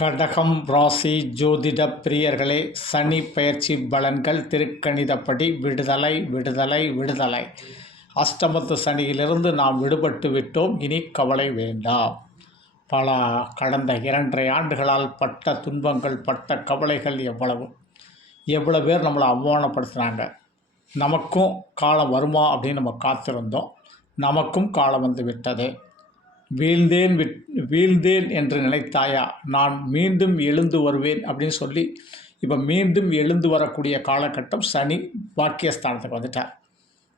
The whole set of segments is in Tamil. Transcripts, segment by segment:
கடகம் ராசி ஜோதிட பிரியர்களே சனி பயிற்சி பலன்கள் திருக்கணிதப்படி விடுதலை விடுதலை விடுதலை. அஷ்டமத்து சனியிலிருந்து நாம் விடுபட்டு விட்டோம். இனி கவலை வேண்டாம். பல கடந்த இரண்டரை ஆண்டுகளால் பட்ட துன்பங்கள் பட்ட கவலைகள் எவ்வளவு? எவ்வளோ பேர் நம்மளை அவமானப்படுத்துனாங்க நமக்கும் காலம் வருமா அப்படின்னு நம்ம காத்திருந்தோம். நமக்கும் காலம் வந்து விட்டது. வீழ்ந்தேன் விட் வீழ்ந்தேன் என்று நினைத்தாயா? நான் மீண்டும் எழுந்து வருவேன் அப்படின்னு சொல்லி இப்போ மீண்டும் எழுந்து வரக்கூடிய காலகட்டம் சனி பாக்கியஸ்தானத்துக்கு வந்துட்டார்.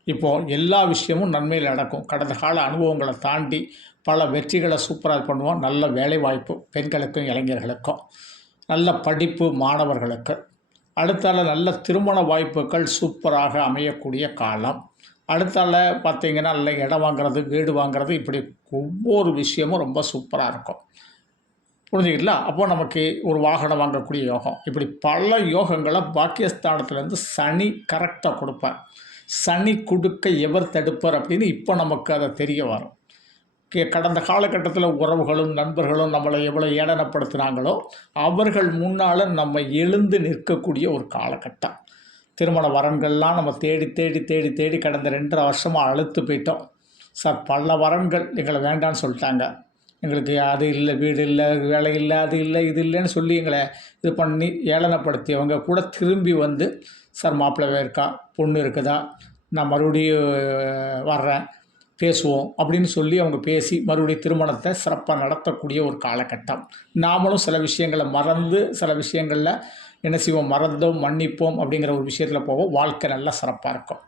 இப்போது எல்லா விஷயமும் நன்மையில் நடக்கும். கடந்த கால அனுபவங்களை தாண்டி பல வெற்றிகளை சூப்பராக பண்ணுவோம் நல்ல வேலைவாய்ப்பு பெண்களுக்கும் இளைஞர்களுக்கும். நல்ல படிப்பு மாணவர்களுக்கு. அடுத்தால நல்ல திருமண வாய்ப்புகள் சூப்பராக அமையக்கூடிய காலம். அடுத்தால பார்த்தீங்கன்னா நல்ல இடம் வாங்குறது வீடு வாங்குறது இப்படி ஒவ்வொரு விஷயமும் ரொம்ப சூப்பராக இருக்கும். புரிஞ்சுக்கிட்டல அப்போ நமக்கு ஒரு வாகனம் வாங்கக்கூடிய யோகம். இப்படி பல யோகங்களை பாக்கியஸ்தானத்துலேருந்து சனி கரெக்டாக கொடுப்பார். சனி கொடுக்க எவர் தடுப்பார் அப்படின்னு இப்போ நமக்கு அதை தெரிய வரும். கே- கடந்த காலகட்டத்தில் உறவுகளும் நண்பர்களும் நம்மளை எவ்வளோ ஏடனப்படுத்தினாங்களோ அவர்கள் முன்னால் நம்ம எழுந்து நிற்கக்கூடிய ஒரு காலகட்டம். திருமண வரன்கள்லாம் நம்ம தேடி தேடி தேடி தேடி கடந்த ரெண்டரை வருஷமாக அழுத்து போயிட்டோம். சார் பல வரன்கள் எங்களை வேண்டான்னு சொல்லிட்டாங்க. எங்களுக்கு அது இல்லை வீடு இல்லை வேலை இல்லை அது இல்லை இது இல்லைன்னு சொல்லி எங்களை இது பண்ணி ஏளனப்படுத்தியவங்க கூட திரும்பி வந்து சார் மாப்பிள்ளை இருக்கா? பொண்ணு இருக்குதா? நான் மறுபடியும் வர்றேன். பேசுவோம். அப்படின்னு சொல்லி அவங்க பேசி மறுபடியும் திருமணத்தை சிறப்பாக நடத்தக்கூடிய ஒரு காலகட்டம். நாமளும் சில விஷயங்களை மறந்து சில விஷயங்களில் என்ன செய்வோம்? மறந்தோம் மன்னிப்போம் அப்படிங்கிற ஒரு விஷயத்தில் போவோம். வாழ்க்கை நல்லா சிறப்பாக இருக்கும்.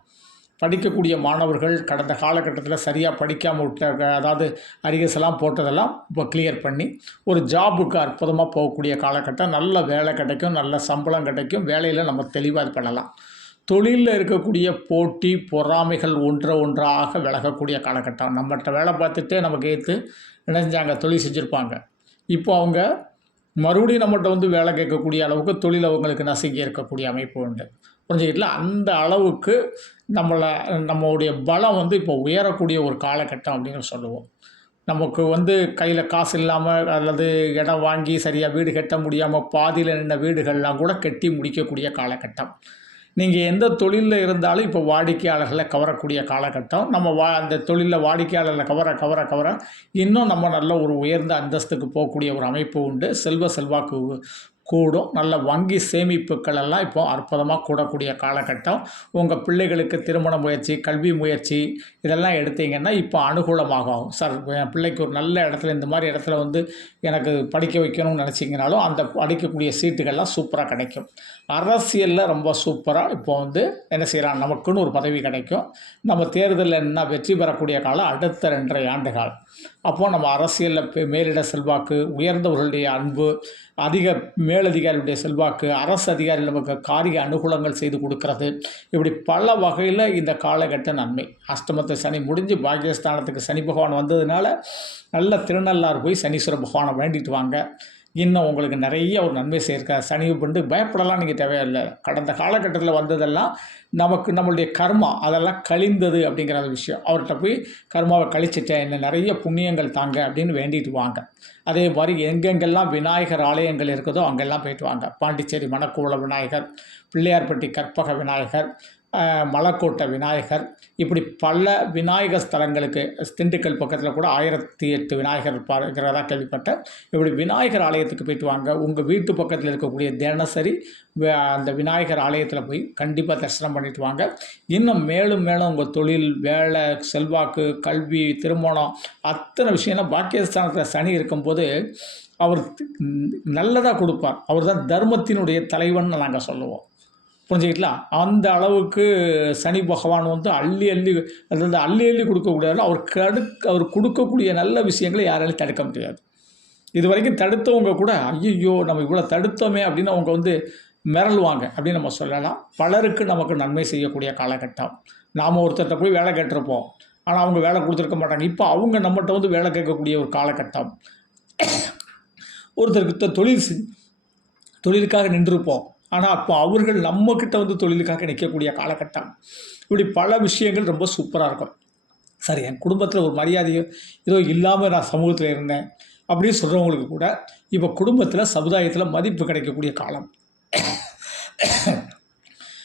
படிக்கக்கூடிய மாணவர்கள் கடந்த காலகட்டத்தில் சரியாக படிக்காமல் விட்ட அதாவது அரிகசெல்லாம் போட்டதெல்லாம் இப்போ கிளியர் பண்ணி ஒரு ஜாபுக்கு அற்புதமாக போகக்கூடிய காலகட்டம் நல்ல வேலை கிடைக்கும் நல்ல சம்பளம் கிடைக்கும் வேலையில் நம்ம தெளிவாக இது பண்ணலாம். தொழிலில் இருக்கக்கூடிய போட்டி பொறாமைகள் ஒன்றை ஒன்றாக விலகக்கூடிய காலகட்டம். நம்மகிட்ட வேலை பார்த்துட்டே நமக்கு ஏற்று இணைஞ்சாங்க தொழில் செஞ்சுருப்பாங்க. இப்போ அவங்க மறுபடியும் நம்மகிட்ட வந்து வேலை கேட்கக்கூடிய அளவுக்கு தொழில் அவங்களுக்கு நசுங்கி இருக்கக்கூடிய அமைப்பு உண்டு. புரிஞ்சுக்கிட்டல அந்த அளவுக்கு நம்மளை நம்மளுடைய பலம் வந்து இப்போ உயரக்கூடிய ஒரு காலகட்டம் அப்படின்னு சொல்லுவோம். நமக்கு வந்து கையில் காசு இல்லாமல் அல்லது இடம் வாங்கி சரியாக வீடு கட்ட முடியாமல் பாதியில் நின்ற வீடுகள்லாம் கூட கட்டி முடிக்கக்கூடிய காலகட்டம். நீங்கள் எந்த தொழிலில் இருந்தாலும் இப்போ வாடிக்கையாளர்களை கவரக்கூடிய காலகட்டம். நம்ம வா அந்த தொழிலில் வாடிக்கையாளர்களை கவர கவர கவர இன்னும் நம்ம நல்ல ஒரு உயர்ந்த அந்தஸ்துக்கு போகக்கூடிய ஒரு அமைப்பு உண்டு. செல்வ செல்வாக்கு கூடும். நல்ல வங்கி சேமிப்புகள் எல்லாம் இப்போ அற்புதமாக கூடக்கூடிய காலகட்டம். உங்கள் பிள்ளைகளுக்கு திருமண முயற்சி கல்வி முயற்சி இதெல்லாம் எடுத்தீங்கன்னா இப்போ அனுகூலமாகும். சார் என் பிள்ளைக்கு ஒரு நல்ல இடத்துல இந்த மாதிரி இடத்துல வந்து எனக்கு படிக்க வைக்கணும்னு நினச்சிங்கனாலும் அந்த படிக்கக்கூடிய சீட்டுகள்லாம் சூப்பராக கிடைக்கும். அரசியலில் ரொம்ப சூப்பராக இப்போ வந்து என்ன செய்கிறான் நமக்குன்னு ஒரு பதவி கிடைக்கும். நம்ம தேர்தலில் என்ன வெற்றி பெறக்கூடிய காலம்? அடுத்த ரெண்டரை ஆண்டு காலம் அப்போது நம்ம அரசியலில் மேலிட செல்வாக்கு உயர்ந்தவர்களுடைய அன்பு அதிக மேலதிகாரியுடைய செல்வாக்கு அரசு அதிகாரி நமக்கு காரிய அனுகூலங்கள் செய்து கொடுக்கறது. இப்படி பல வகையில் இந்த காலகட்ட நன்மை. அஷ்டமத்தை சனி முடிஞ்சு பாக்கியஸ்தானத்துக்கு சனி பகவான் வந்ததுனால நல்ல திருநள்ளாறு போய் சனீஸ்வர பகவானை வேண்டிட்டு வாங்க. இன்னும் உங்களுக்கு நிறைய ஒரு நன்மை சேர்க்க சனி பண்ணு பயப்படலாம் நீங்கள் தேவையில்லை. கடந்த காலகட்டத்தில் வந்ததெல்லாம் நமக்கு நம்மளுடைய கர்மா அதெல்லாம் கழிந்தது அப்படிங்கிற ஒரு விஷயம். அவர்கிட்ட போய் கர்மாவை கழிச்சிட்டேன் என்ன நிறைய புண்ணியங்கள் தாங்க அப்படின்னு வேண்டிட்டு வாங்க. அதே மாதிரி எங்கெங்கெல்லாம் விநாயகர் ஆலயங்கள் இருக்குதோ அங்கெல்லாம் போயிட்டு வாங்க. பாண்டிச்சேரி மணக்குள விநாயகர் பிள்ளையார்பட்டி கற்பக விநாயகர் மலக்கோட்டை விநாயகர். இப்படி பல விநாயகர் ஸ்தலங்களுக்கு திண்டுக்கல் பக்கத்தில் கூட ஆயிரத்தி எட்டு விநாயகர் இருப்பார் இருக்கிறதா கேள்விப்பட்டேன். இப்படி விநாயகர் ஆலயத்துக்கு போயிட்டு வாங்க. உங்கள் வீட்டு பக்கத்தில் இருக்கக்கூடிய தினசரி அந்த விநாயகர் ஆலயத்தில் போய் கண்டிப்பாக தரிசனம் பண்ணிட்டு வாங்க. இன்னும் மேலும் மேலும் உங்கள் தொழில் வேலை செல்வாக்கு கல்வி திருமணம் அத்தனை விஷயம்லாம் பாக்கியஸ்தானத்தில் சனி இருக்கும்போது அவர் நல்லதாக கொடுப்பார். அவர் தான் தர்மத்தினுடைய தலைவன் நாங்கள் சொல்லுவோம். புரிஞ்சுக்கிட்டலாம் அந்த அளவுக்கு சனி பகவான் வந்து அள்ளி அள்ளி அதாவது அள்ளி அள்ளி கொடுக்கக்கூடாது அவர் கடுக் அவர் கொடுக்கக்கூடிய நல்ல விஷயங்களை யாராலையும் தடுக்க முடியாது. இது வரைக்கும் தடுத்தவங்க கூட ஐயோ நம்ம இவ்வளோ தடுத்தோமே அப்படின்னு அவங்க வந்து மிரளுவாங்க அப்படின்னு நம்ம சொல்லலாம். பலருக்கு நமக்கு நன்மை செய்யக்கூடிய காலகட்டம். நாம் ஒருத்தர்கிட்ட போய் வேலை கேட்டிருப்போம். ஆனால் அவங்க வேலை கொடுத்துருக்க மாட்டாங்க. இப்போ அவங்க நம்மகிட்ட வந்து வேலை கேட்கக்கூடிய ஒரு காலகட்டம். ஒருத்தருக்கு தொழில் தொழிலுக்காக நின்றுருப்போம். ஆனால் அப்போ அவர்கள் நம்மக்கிட்ட வந்து தொழிலுக்காக நிற்கக்கூடிய காலகட்டம். இப்படி பல விஷயங்கள் ரொம்ப சூப்பராக இருக்கும். சரி என் குடும்பத்தில் ஒரு மரியாதையோ ஏதோ இல்லாமல் நான் சமூகத்தில் இருந்தேன் அப்படின்னு சொல்கிறவங்களுக்கு கூட இப்போ குடும்பத்தில் சமுதாயத்தில் மதிப்பு கிடைக்கக்கூடிய காலம்.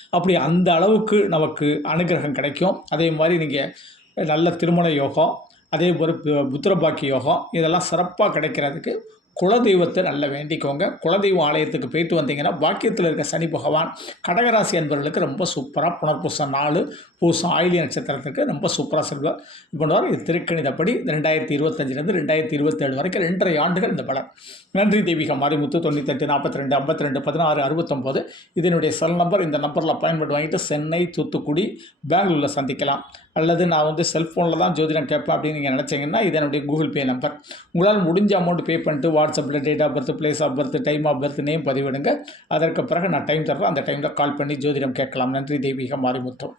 அப்படி அந்த அளவுக்கு நமக்கு அனுகிரகம் கிடைக்கும். அதே மாதிரி நீங்கள் நல்ல திருமண யோகம் அதே மாதிரி பு- புத்திர பாக்கிய யோகம் இதெல்லாம் சிறப்பாக கிடைக்கிறதுக்கு குலதெய்வத்தை நல்லா வேண்டிக்கோங்க. குலதெய்வ ஆலயத்துக்கு போயிட்டு வந்தீங்கன்னா பாக்கியத்தில் இருக்க சனி பகவான் கடகராசி என்பவர்களுக்கு ரொம்ப சூப்பராக புனர்பூசம் நாலு பூசம் ஆயிலிய நட்சத்திரத்துக்கு ரொம்ப சூப்பராக செல்வார் பண்ணுவார் இது திருக்கணிதப்படி ரெண்டாயிரத்தி இருபத்தஞ்சிலேருந்து ரெண்டாயிரத்தி இருபத்தேழு வரைக்கும் ரெண்டரை ஆண்டுகள் இந்த பலன். நன்றி தெய்வீகம் மாரிமுத்து தொண்ணூத்தெட்டு நாற்பத்தி ரெண்டு ஐம்பத்தி ரெண்டு பதினாறு அறுபத்தொம்போது. இதனுடைய செல் நம்பர் இந்த நம்பரில் அப்பாயின்மெண்ட் வாங்கிட்டு சென்னை தூத்துக்குடி பெங்களூரில் சந்திக்கலாம். அல்லது நான் வந்து செல்ஃபோனில் தான் ஜோதிடம் கேட்பேன் அப்படின்னு நீங்கள் நினச்சிங்கன்னா இது என்னுடைய கூகுள் பே நம்பர் உங்களால் முடிஞ்ச அமௌண்ட் பே பண்ணிட்டு வாட்ஸ்அப்பில் date of birth place of birth time of birth name பதிவிடுங்க. அதற்கு பிறகு நான் டைம் தர்றேன். அந்த டைமில் கால் பண்ணி ஜோதிடம் கேட்கலாம். நன்றி தெய்வீக மாரிமுத்தம்